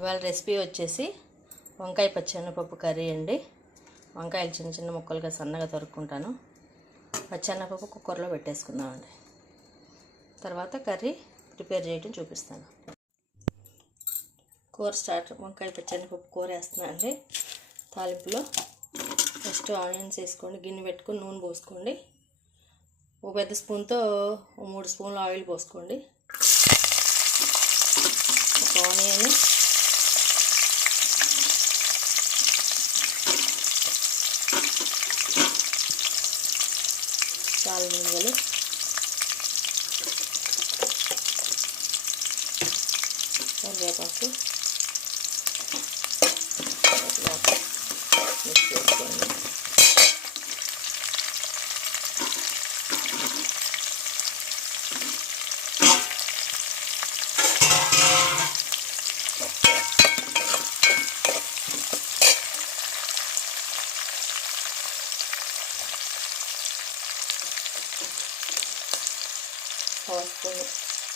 ఇవాళ రెసిపీ వచ్చేసి వంకాయ పచ్చెనగపప్పు కర్రీ అండి. వంకాయలు చిన్న చిన్న ముక్కలుగా సన్నగా తరుక్కుంటాను. పచ్చెనగపప్పు కుక్కర్లో పెట్టేసుకుందామండి. తర్వాత కర్రీ ప్రిపేర్ చేయడం చూపిస్తాను. కూర స్టార్ట్. వంకాయ పచ్చెనగపప్పు కూర వేస్తున్నాను అండి. తాలింపులో ఫస్ట్ ఆనియన్స్ వేసుకోండి. గిన్నె పెట్టుకొని నూనె పోసుకోండి. ఒక పెద్ద స్పూన్తో 3 స్పూన్లు ఆయిల్ పోసుకోండి. ఒక ఆనియన్, చాలు గింజలు, కరివేపాకు మిక్స్ చేసుకోండి.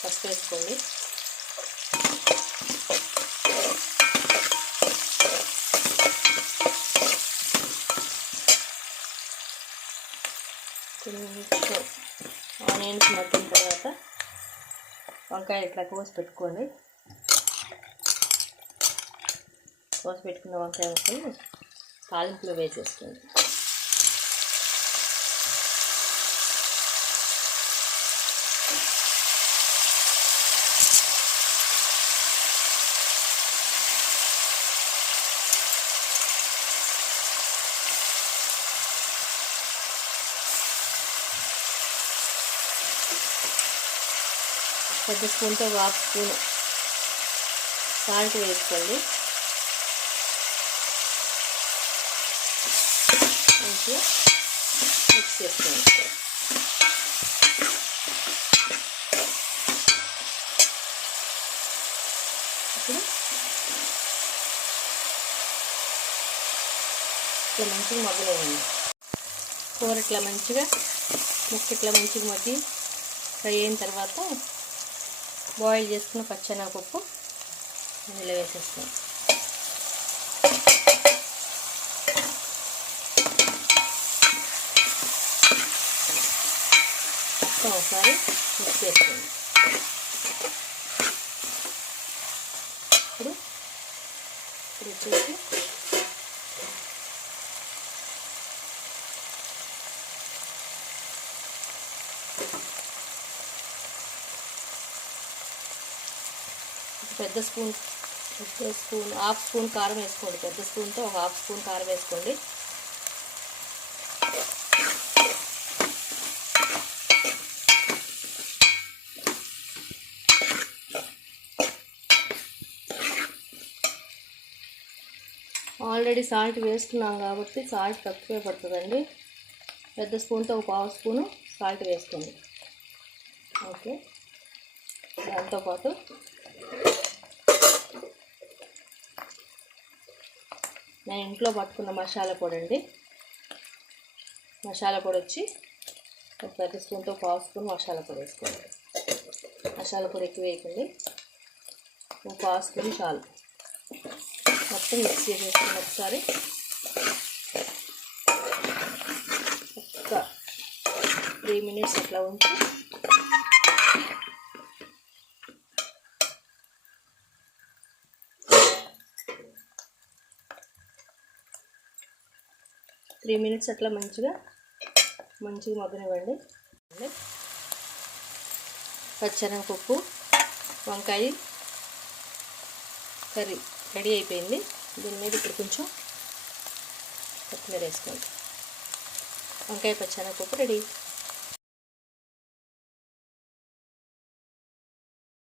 పసుపు వేసుకోండి. కొంచెం ఆనియన్స్ మగ్గిన తర్వాత వంకాయలు ఇట్లా కోసి పెట్టుకోండి. కోసి పెట్టుకున్న వంకాయ ముక్కలు తాలింపులో వేసేసుకోండి. పెద్ద స్పూన్తో 1/2 స్పూన్ సాల్ట్ వేసుకోండి. మంచిగా మిక్స్ చేసుకోండి. ఇప్పుడు ఇట్లా మంచిగా మగ్గలేదండి. కూర ఇట్లా మంచిగా ముక్క ఇట్లా మంచిగా మగ్గి ఫ్రై అయిన తర్వాత బాయిల్ చేసుకున్న పచ్చెనగపప్పు ఇందులో వేసేస్తాం. మొత్తం ఒకసారి మిక్స్ చేసుకోండి. ఇప్పుడు వచ్చేసి పెద్ద స్పూన్ 1/2 స్పూన్ కారం వేసుకోండి. పెద్ద స్పూన్తో ఒక 1/2 స్పూన్ కారం వేసుకోండి. ఆల్రెడీ సాల్ట్ వేసుకున్నాం కాబట్టి సాల్ట్ తక్కువే పడుతుందండి. పెద్ద స్పూన్తో ఒక 1/2 స్పూను సాల్ట్ వేసుకోండి. ఓకే, దాంతోపాటు నేను ఇంట్లో పట్టుకున్న మసాలా పొడి అండి. మసాలా పొడి వచ్చి ఒక పెద్ద స్పూన్తో 1/2 స్పూన్ మసాలా పొడి వేసుకోండి. మసాలా పొడి ఎక్కువ వేయకండి, ఒక 1/2 స్పూన్ చాలు. మొత్తం మిక్స్ చేసేసుకుని ఒకసారి ఒక 3 మినిట్స్ అట్లా ఉంచి 3 మినిట్స్ అట్లా మంచిగా మగ్గనివ్వండి. పచ్చెనగపప్పు వంకాయ కర్రీ రెడీ అయిపోయింది. దీని మీద ఇప్పుడు కొంచెం కొత్తిమీర వేసుకోండి. వంకాయ పచ్చెనగపప్పు రెడీ.